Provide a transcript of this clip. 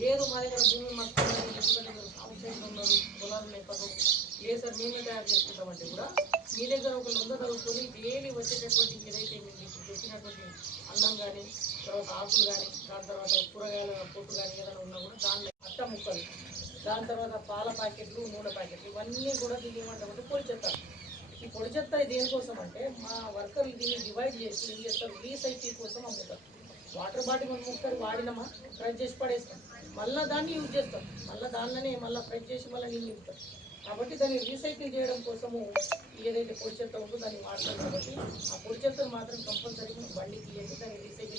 లేదు మా దగ్గర భూమి మొత్తం ఎందుకంటే మీరు అవుట్ సైడ్ ఉన్నారు, పొలాలు లేకపోతే లేదు సార్ మేమే తయారు చేసుకుంటామంటే కూడా మీ దగ్గర ఒక లొంగ చదువుకొని డైలీ వచ్చేటటువంటి ఏదైతే మీరు ఇప్పుడు చెప్పినటువంటి అన్నం కానీ, తర్వాత ఆకులు కానీ, దాని తర్వాత కూరగాయల పొట్టు కానీ ఏదైనా ఉన్నా కూడా దానిలో అట్ట ముక్కలు, దాని తర్వాత పాల ప్యాకెట్లు, నూనె ప్యాకెట్లు ఇవన్నీ కూడా దీన్ని ఏమంటామంటే పొడి చెత్త. ఈ పొడి చెత్త దేనికోసం అంటే మా వర్కర్లు దీన్ని డివైడ్ చేసి ఏం చేస్తారు, రీసైకిల్ కోసం అమ్ముతారు. వాటర్ బాటిల్ మనం ఒకసారి వాడినామా ఫ్రెష్ చేసి పడేస్తాం, మళ్ళీ దాన్ని యూజ్ చేస్తాం, మళ్ళీ దానిలోనే మళ్ళీ ఫ్రెష్ చేసి మళ్ళీ నీళ్ళు ఇస్తాం. కాబట్టి దాన్ని రీసైకిల్ చేయడం కోసము ఏదైతే పొడి చెత్త ఉందో దాన్ని వాడతాం. కాబట్టి ఆ పొడి చెత్తను మాత్రం కంపల్సరీగా బండికి ఇవ్వండి, దాన్ని రీసైకిల్